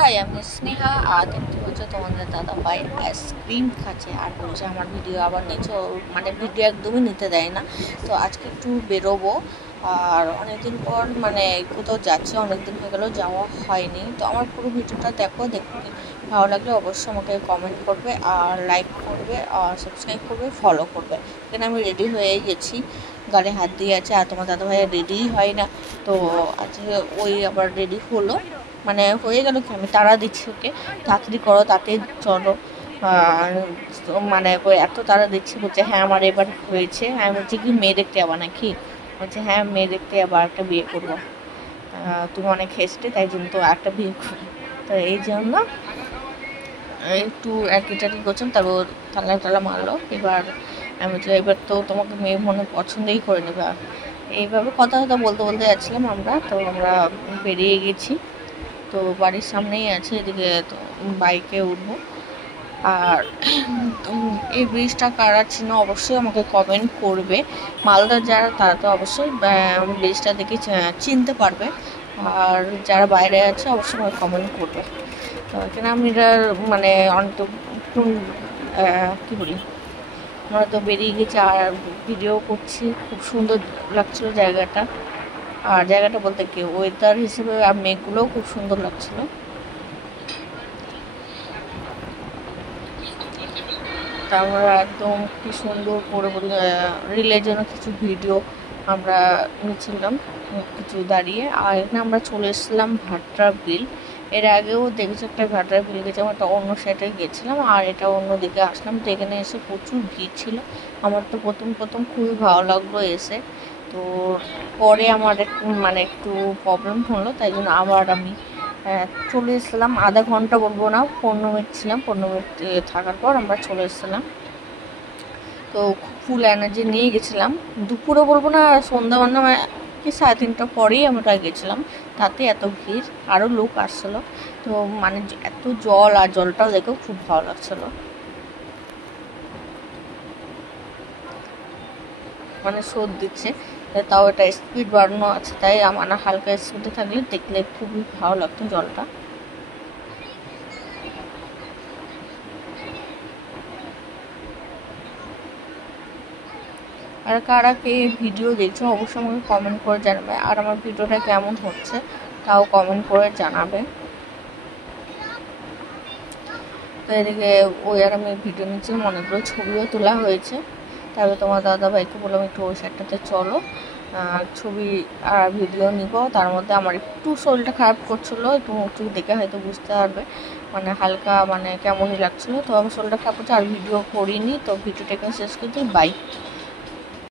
High, আমি স্নেহা। আর দেখতে পাচ্ছ তোমাদের দাদা ভাই আইসক্রিম খাচ্ছে আর বলছে আমার ভিডিও আবার নিচ্ছে। মানে ভিডিও একদমই নিতে দেয় না। তো আজকে একটু বেরোবো, আর অনেকদিন পর মানে কোথাও যাচ্ছে, অনেকদিন হয়ে গেল যাওয়া হয়নি। তো আমার পুরো ভিডিওটা দেখো, দেখতে ভালো লাগলে অবশ্যই আমাকে কমেন্ট করবে আর লাইক করবে আর সাবস্ক্রাইব করবে, ফলো করবে। এখানে আমি রেডি হয়ে গেছি, গালে হাত দিয়ে আছে, আর তোমার দাদা ভাই রেডিই হয় না। তো আজকে ওই আবার রেডি হলো, মানে হয়ে গেল কি, আমি তাড়া দিচ্ছি ওকে, তাড়াতাড়ি করো, তাড়াতাড়ি চলো। আর মানে ওই এত তাড়া দিচ্ছি, বলছে হ্যাঁ আমার এবার হয়েছে। আমি বলছি কি মেয়ে দেখতে যাবা নাকি? বলছে হ্যাঁ মেয়ে দেখতে আবার একটা বিয়ে করবো। তুমি অনেক হেসতে, তাই জন্য তো একটা বিয়ে করবো। তো এই জন্য একটু একটাটি করছেন, তারপর তালা মারলো। এবার আমি বলছি এবার তো তোমাকে মেয়ে মনে পছন্দই করে নেবে। এইভাবে কথা বলতে বলতে যাচ্ছিলাম আমরা, তো আমরা বেরিয়ে গেছি। তো বাড়ির সামনেই আছে, এদিকে তো বাইকে উঠবো। আর এই ব্রিজটা কারা চিনো অবশ্যই আমাকে কমেন্ট করবে। মালদা যারা তারা তো অবশ্যই ব্রিজটা দেখে চিনতে পারবে, আর যারা বাইরে আছে অবশ্যই আমাকে কমেন্ট করবে। তো এখানে আমি মানে অনেক কী বলি, আমরা তো বেরিয়ে গেছি আর ভিডিও করছি। খুব সুন্দর লাগছিল জায়গাটা, আর জায়গাটা বলতে কি ওয়েদার হিসেবে আর মেঘগুলোও খুব সুন্দর লাগছিল। তা আমরা একদম কি সুন্দর করে রিলের জন্য কিছু ভিডিও আমরা নিচ্ছিলাম কিছু দাঁড়িয়ে। আর এখানে আমরা চলে এসেছিলাম ভাটরা বিল। এর আগেও দেখেছি একটা ভাটরা বিল গেছিলাম, একটা অন্য সাইডে গেছিলাম, আর এটা অন্য দিকে আসলাম। তো এখানে এসে প্রচুর ভিড় ছিল। আমার তো প্রথম খুবই ভালো লাগলো এসে। তো পরে আমার মানে একটু প্রবলেম হলো, তাই জন্য আবার আমি চলে এসেছিলাম। আধা ঘন্টা বলবো না, 15 মিনিট ছিলাম। 15 মিনিট থাকার পর আমরা চলে এসেছিলাম। তো ফুল এনার্জি নিয়ে গেছিলাম। দুপুরে বলবো না, সন্ধ্যাবেলা কি 3:30টার পরেই আমরা গেছিলাম। তাতে এত ভিড়, আরও লোক আসছিলো। তো মানে এত জল, আর জলটাও দেখেও খুব ভালো লাগছিলো। মানে স্রোত দিচ্ছে, তাও এটা স্পিড বাড়ানো আছে, তাই আমার হালকা স্পিডে থাকলে দেখলে খুবই ভালো লাগতো জলটা। আর কারা কে ভিডিও দেখছো অবশ্যই আমাকে কমেন্ট করে জানাবে, আর আমার ভিডিওটা কেমন হচ্ছে তাও কমেন্ট করে জানাবে। তো এদিকে ওই আর আমি ভিডিও নিচ্ছিলাম, অনেকগুলো ছবিও তোলা হয়েছে। তারপরে তোমার দাদা ভাইকে বললাম একটু ওই সাইডটাতে চলো, ছবি আর ভিডিও নিব। তার মধ্যে আমার একটু শরীরটা খারাপ করছিলো, একটু মুখ দেখে হয়তো বুঝতে পারবে, মানে হালকা মানে কেমনই লাগছিলো। তো আমার শরীরটা খারাপ করছে, আর ভিডিও করিনি। তো ভিডিওটা এখানে শেষ করছি, বাই।